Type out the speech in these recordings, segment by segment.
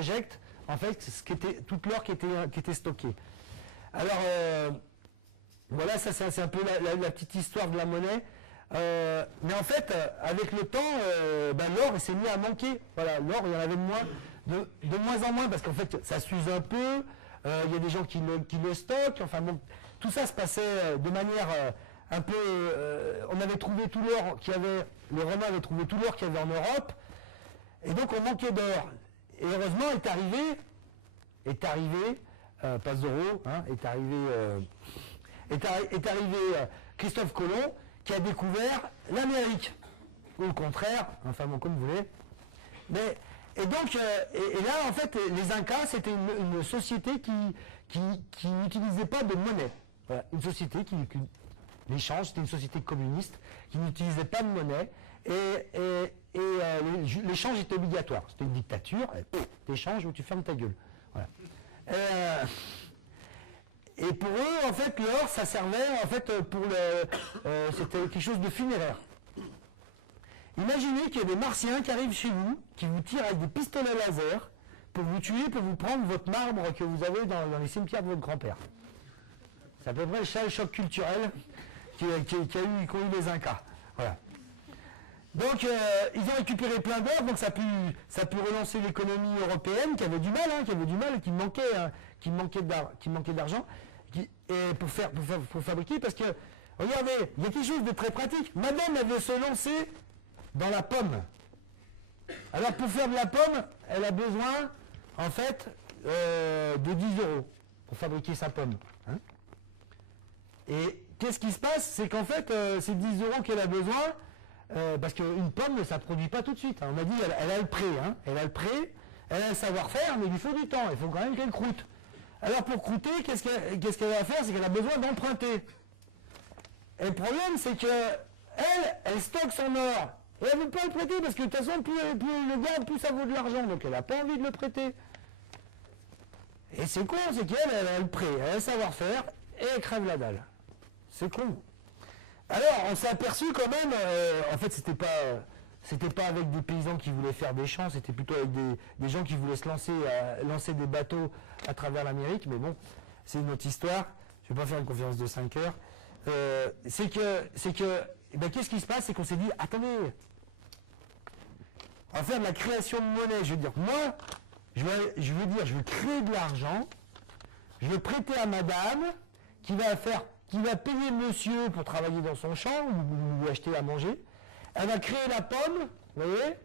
injectent en fait toute l'or qui était stockée. Alors voilà, ça c'est un peu la petite histoire de la monnaie. Mais en fait, avec le temps, l'or s'est mis à manquer. Voilà, l'or, il y en avait de moins en moins, parce qu'en fait, ça s'use un peu. Il y a des gens qui le stockent. Enfin bon, tout ça se passait de manière un peu. On avait trouvé tout l'or les Romains avaient trouvé tout l'or qu'il y avait en Europe, et donc on manquait d'or. Et heureusement est arrivé pas Zorro, hein, est arrivé Christophe Colomb, qui a découvert l'Amérique, ou le contraire, enfin bon, comme vous voulez. Et donc, et là, en fait, les Incas, c'était une société qui n'utilisait pas de monnaie. Voilà, une société l'échange, c'était une société communiste qui n'utilisait pas de monnaie, et l'échange était obligatoire. C'était une dictature, t'échanges ou tu fermes ta gueule. Voilà. Et pour eux, en fait, l'or, ça servait, en fait, c'était quelque chose de funéraire. Imaginez qu'il y a des martiens qui arrivent chez vous, qui vous tirent avec des pistolets laser pour vous tuer, pour vous prendre votre marbre que vous avez dans les cimetières de votre grand-père. C'est à peu près le seul choc culturel qu'ont eu les Incas. Voilà. Donc, ils ont récupéré plein d'or, donc ça a pu relancer l'économie européenne qui avait du mal, et qui manquait d'argent pour fabriquer, parce que, regardez, il y a quelque chose de très pratique. Madame, elle veut se lancer dans la pomme. Alors, pour faire de la pomme, elle a besoin, en fait, de 10 € pour fabriquer sa pomme. Hein. Et qu'est-ce qui se passe? C'est qu'en fait, ces 10 € qu'elle a besoin, parce qu'une pomme, ça ne produit pas tout de suite. Hein. On a dit, elle a le pré. Hein. Elle a le pré, elle a le savoir-faire, mais il lui faut du temps. Il faut quand même qu'elle croûte. Alors pour croûter, qu'est-ce qu'elle va faire? C'est qu'elle a besoin d'emprunter. Et le problème, c'est que elle stocke son or. Et elle ne veut pas le prêter, parce que de toute façon, plus le garde, plus ça vaut de l'argent. Donc elle n'a pas envie de le prêter. Et c'est con, c'est qu'elle a le pré, elle a le savoir-faire, et elle crève la dalle. C'est con. Alors, on s'est aperçu quand même, en fait, c'était pas avec des paysans qui voulaient faire des champs, c'était plutôt avec des gens qui voulaient se lancer des bateaux à travers l'Amérique, mais bon, c'est une autre histoire. Je ne vais pas faire une conférence de 5 heures. Qu'est-ce qui se passe? C'est qu'on s'est dit, attendez, on va faire de la création de monnaie. Je veux dire, moi, je veux créer de l'argent, je vais prêter à madame, qui va payer monsieur pour travailler dans son champ ou lui acheter à manger. Elle va créer la pomme, vous voyez.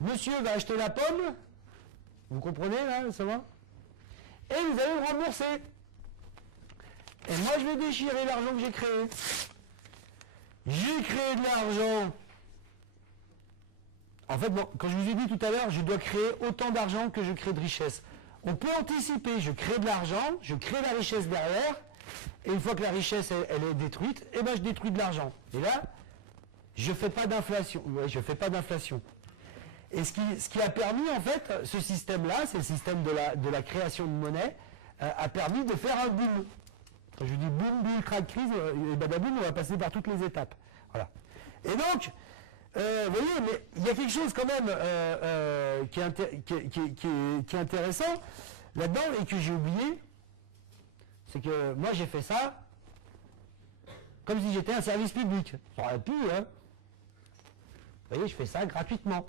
Monsieur va acheter la pomme. Vous comprenez là, ça va? Et vous allez le rembourser. Et moi je vais déchirer l'argent que j'ai créé. J'ai créé de l'argent. En fait, bon, quand je vous ai dit tout à l'heure, je dois créer autant d'argent que je crée de richesse. On peut anticiper, je crée de l'argent, je crée la richesse derrière. Et une fois que la richesse elle est détruite, eh ben je détruis de l'argent. Et là, je fais pas d'inflation. Ouais, je fais pas d'inflation. Et ce qui a permis en fait, ce système-là, c'est le système de la création de monnaie, a permis de faire un boom. Quand je dis boom, bulle, crack, crise, et badaboum, on va passer par toutes les étapes. Voilà. Et donc, vous voyez, mais il y a quelque chose quand même qui est intéressant là-dedans et que j'ai oublié. C'est que moi j'ai fait ça comme si j'étais un service public. Ça aurait pu, hein. Vous voyez, je fais ça gratuitement.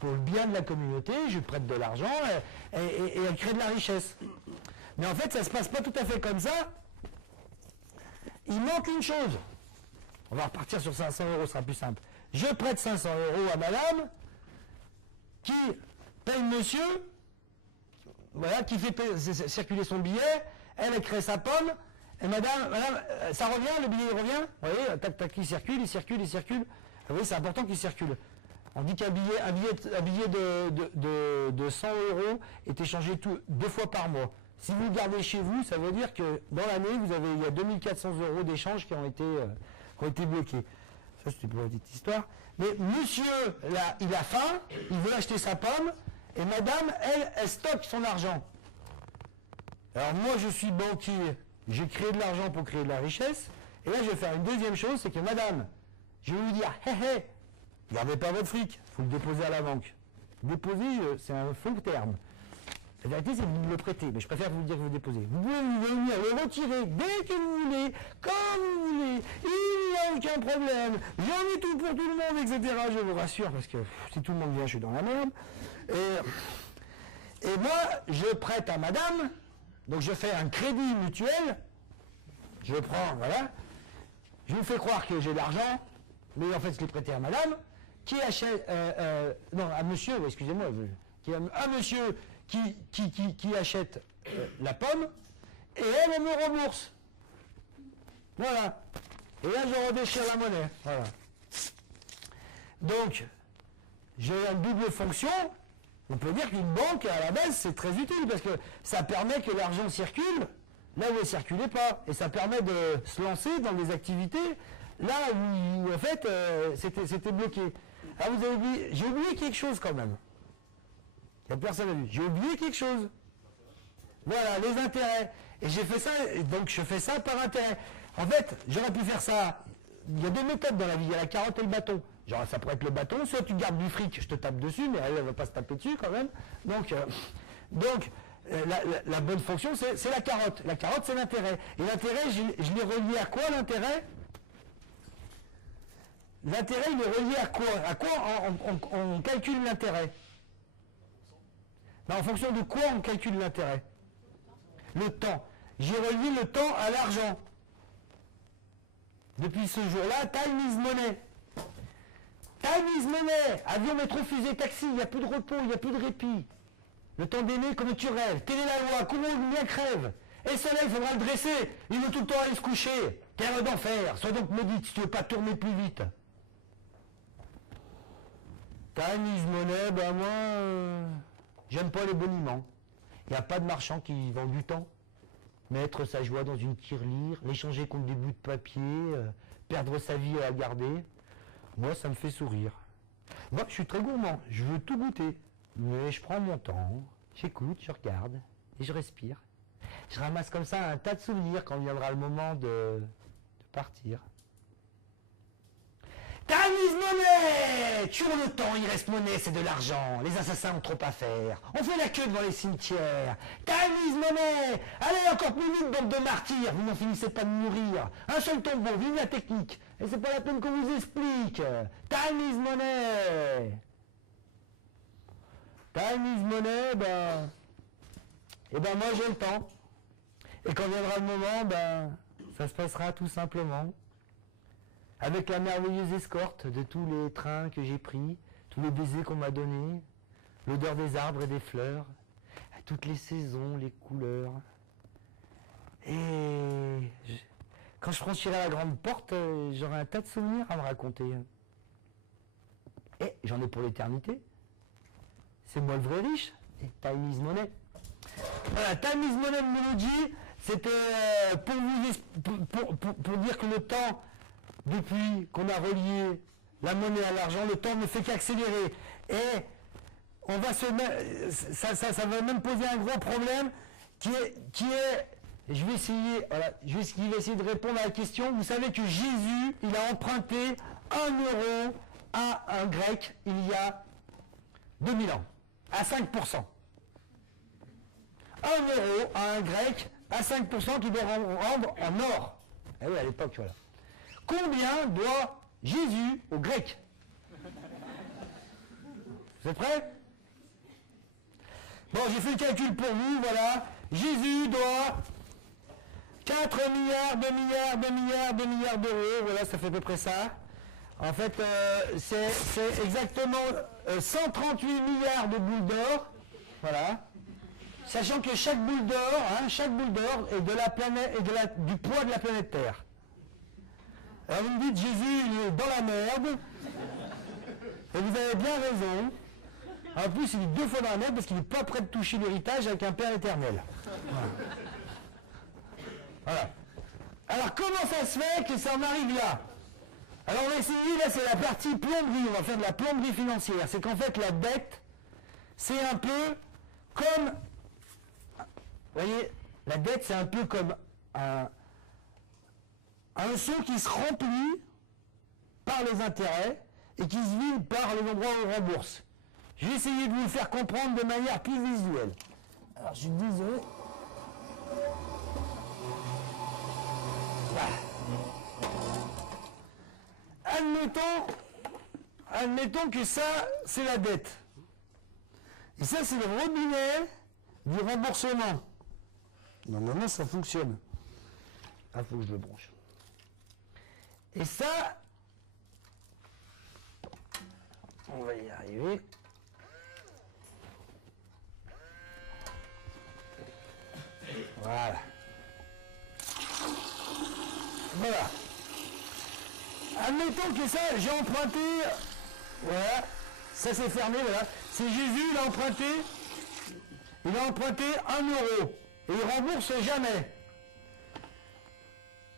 Pour le bien de la communauté, je prête de l'argent et elle crée de la richesse. Mais en fait, ça ne se passe pas tout à fait comme ça. Il manque une chose. On va repartir sur 500 €, ce sera plus simple. Je prête 500 € à madame qui paye monsieur, voilà, qui fait circuler son billet. Elle crée sa pomme, et madame, ça revient, le billet il revient. Vous voyez, tac, tac, il circule. Vous voyez, c'est important qu'il circule. On dit qu'un billet de 100 € est échangé 2 fois par mois. Si vous le gardez chez vous, ça veut dire que dans l'année, il y a 2400 € d'échanges qui ont été bloqués. Ça, c'était pour la petite histoire. Mais monsieur, là, il a faim, il veut acheter sa pomme, et madame, elle stocke son argent. Alors moi, je suis banquier, j'ai créé de l'argent pour créer de la richesse, et là, je vais faire une deuxième chose, c'est que madame, je vais lui dire, gardez pas votre fric, il faut le déposer à la banque. Déposer, c'est un faux terme. La vérité, c'est que vous me le prêtez, mais je préfère vous dire que vous le déposez. Vous pouvez venir le retirer dès que vous voulez, quand vous voulez, il n'y a aucun problème. J'en ai tout pour tout le monde, etc. Je vous rassure, parce que si tout le monde vient, je suis dans la merde. Et moi, je prête à madame, donc je fais un crédit mutuel, je prends, voilà, je vous fais croire que j'ai de l'argent, mais en fait, je l'ai prêté à madame, qui achète, non, à monsieur, excusez-moi, un monsieur qui achète la pomme, et elle me rembourse. Voilà. Et là, je redéchire la monnaie. Voilà. Donc, j'ai une double fonction. On peut dire qu'une banque, à la base, c'est très utile, parce que ça permet que l'argent circule là où elle ne circulait pas. Et ça permet de se lancer dans des activités là où, en fait, c'était bloqué. Alors, vous avez oublié, j'ai oublié quelque chose quand même. Il n'y a personne à vu. J'ai oublié quelque chose. Voilà, les intérêts. Et j'ai fait ça, donc je fais ça par intérêt. En fait, j'aurais pu faire ça. Il y a deux méthodes dans la vie, il y a la carotte et le bâton. Genre, ça pourrait être le bâton, soit tu gardes du fric, je te tape dessus, mais elle ne va pas se taper dessus quand même. Donc la bonne fonction, c'est la carotte. La carotte, c'est l'intérêt. Et l'intérêt, je l'ai relié à quoi, l'intérêt? L'intérêt, il est relié à quoi? À quoi on calcule l'intérêt? En fonction de quoi on calcule l'intérêt? Le temps. J'ai relié le temps à l'argent. Depuis ce jour-là, time is money. Time is money. Avion, métro, fusée, taxi, il n'y a plus de repos, il n'y a plus de répit. Le temps d'aimer comme tu rêves. Telle est la loi, courons ou bien crève. Et le soleil, il faudra le dresser. Il veut tout le temps aller se coucher. Terre d'enfer. Sois donc maudite si tu veux pas tourner plus vite. Time is money, ben moi... j'aime pas les boniments. Il n'y a pas de marchand qui vend du temps. Mettre sa joie dans une tirelire, l'échanger contre des bouts de papier, perdre sa vie à la garder. Moi, ça me fait sourire. Moi, je suis très gourmand, je veux tout goûter. Mais je prends mon temps, j'écoute, je regarde et je respire. Je ramasse comme ça un tas de souvenirs quand viendra le moment de partir. Time is money! Tuons le temps, il reste monnaie, c'est de l'argent. Les assassins ont trop à faire. On fait la queue devant les cimetières. Time is money! Allez, encore plus vite, bande de martyrs. Vous n'en finissez pas de mourir. Un seul tombeau, vive la technique. Et c'est pas la peine qu'on vous explique. Time is money! Time is money, moi j'ai le temps. Et quand viendra le moment, ça se passera tout simplement. Avec la merveilleuse escorte de tous les trains que j'ai pris, tous les baisers qu'on m'a donnés, l'odeur des arbres et des fleurs, toutes les saisons, les couleurs. Et quand je franchirai la grande porte, j'aurai un tas de souvenirs à me raconter. Et j'en ai pour l'éternité. C'est moi le vrai riche. Et time is money. Voilà, time is money Mélodie, c'était pour dire que le temps... Depuis qu'on a relié la monnaie à l'argent, le temps ne fait qu'accélérer. Et on va ça va même poser un gros problème qui est je vais essayer de répondre à la question. Vous savez que Jésus, il a emprunté 1 euro à un grec il y a 2000 ans, à 5%. 1 euro à un grec à 5% qui doit rendre en or. Eh oui, à l'époque, voilà. Combien doit Jésus aux Grecs? Vous êtes prêts? Bon, j'ai fait le calcul pour vous, voilà. Jésus doit 4 milliards, 2 milliards, 2 milliards, 2 milliards d'euros. Voilà, ça fait à peu près ça. En fait, c'est exactement 138 milliards de boules d'or. Voilà. Sachant que chaque boule d'or est de la planète et du poids de la planète Terre. Alors vous me dites, Jésus, il est dans la merde. Et vous avez bien raison. En plus, il est 2 fois dans la merde parce qu'il n'est pas prêt de toucher l'héritage avec un Père éternel. Voilà. Alors comment ça se fait que ça en arrive là? Alors on va essayer, là c'est la partie plomberie, on va faire de la plomberie financière. C'est qu'en fait la dette, c'est un peu comme... Vous voyez, la dette c'est un peu comme un seau qui se remplit par les intérêts et qui se vide par les endroits où on rembourse. Je vais essayer de vous le faire comprendre de manière plus visuelle. Alors, je suis désolé. Admettons que ça, c'est la dette. Et ça, c'est le robinet du remboursement. Normalement, ça fonctionne. Ah, faut que je le branche. Et ça, on va y arriver. Voilà. Voilà. Admettons que ça, j'ai emprunté, voilà, ça c'est fermé, voilà. C'est Jésus, il a emprunté 1 euro. Et il rembourse jamais.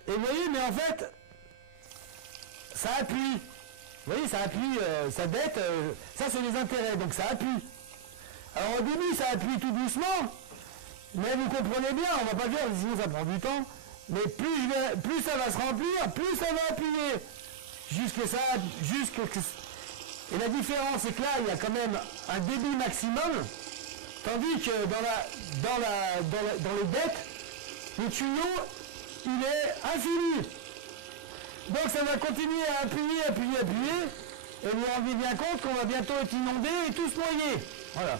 Et vous voyez, mais en fait, ça appuie. Vous voyez, ça appuie, sa dette, ça c'est les intérêts, donc ça appuie. Alors au début, ça appuie tout doucement, mais vous comprenez bien, on va pas dire, sinon ça prend du temps, mais plus ça va se remplir, plus ça va appuyer. Et la différence, c'est que là, il y a quand même un débit maximum, tandis que dans les dettes, le tuyau, il est infini. Donc ça va continuer à appuyer, et vous vous rendez bien compte qu'on va bientôt être inondé et tous noyer. Voilà.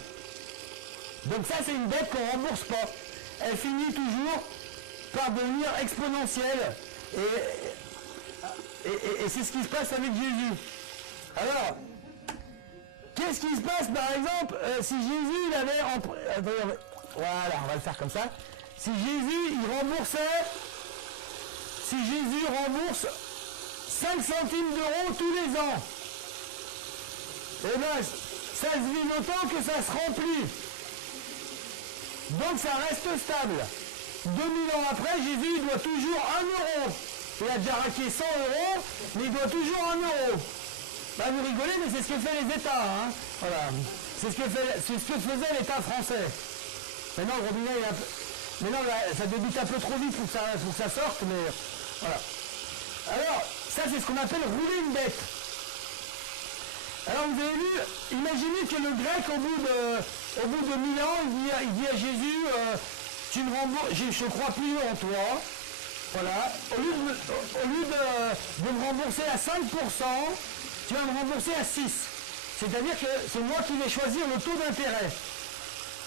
Donc ça, c'est une dette qu'on ne rembourse pas. Elle finit toujours par devenir exponentielle. Et c'est ce qui se passe avec Jésus. Alors, qu'est-ce qui se passe par exemple si Jésus il avait... Voilà, on va le faire comme ça. Si Jésus rembourse 5 centimes d'euros tous les ans, et bien ça se vit autant que ça se remplit. Donc ça reste stable. 2000 ans après, Jésus il doit toujours 1 euro. Il a déjà raqué 100 euros, mais il doit toujours 1 euro. Bah vous rigolez, mais c'est ce que fait les États. Hein. Voilà. C'est ce que faisait l'État français. Maintenant, le robinet est un peu... Maintenant, ça débute un peu trop vite pour que ça sorte, mais voilà. Alors, ça c'est ce qu'on appelle rouler une dette. Alors vous avez vu, imaginez que le grec, au bout de 1000 ans, il dit à Jésus, tu me rembourses, je ne crois plus en toi. Voilà. Au lieu de me rembourser à 5%, tu vas me rembourser à 6%. C'est-à-dire que c'est moi qui vais choisir le taux d'intérêt.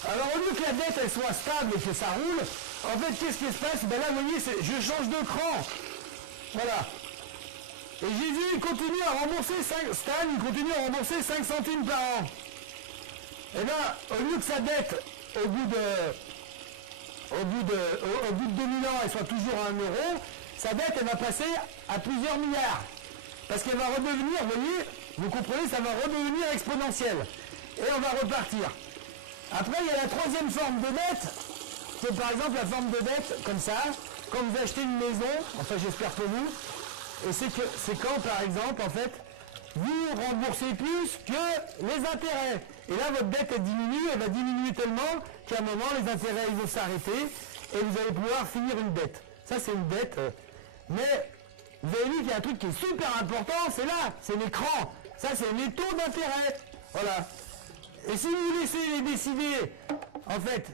Alors au lieu que la dette elle soit stable et que ça roule, en fait qu'est-ce qui se passe? Ben là vous voyez, je change de cran. Voilà. Et Jésus il continue à rembourser 5 centimes par an. Et bien, au lieu que sa dette, au bout de 2000 ans, elle soit toujours à 1 euro, sa dette elle va passer à plusieurs milliards. Parce qu'elle va redevenir, vous voyez, vous comprenez, ça va redevenir exponentiel. Et on va repartir. Après, il y a la troisième forme de dette, c'est par exemple la forme de dette comme ça, quand vous achetez une maison, enfin j'espère pour vous, et c'est quand par exemple, en fait, vous remboursez plus que les intérêts. Et là, votre dette elle diminue, elle va diminuer tellement qu'à un moment, les intérêts ils vont s'arrêter et vous allez pouvoir finir une dette. Ça, c'est une dette. Mais vous avez vu qu'il y a un truc qui est super important, c'est là, c'est l'écran. Ça, c'est les taux d'intérêt. Voilà. Et si vous laissez les décider, en fait,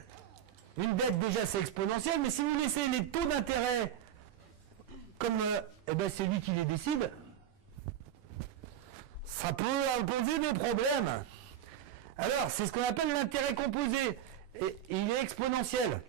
une dette déjà c'est exponentiel, mais si vous laissez les taux d'intérêt comme c'est lui qui les décide, ça peut poser des problèmes. Alors, c'est ce qu'on appelle l'intérêt composé. Et il est exponentiel.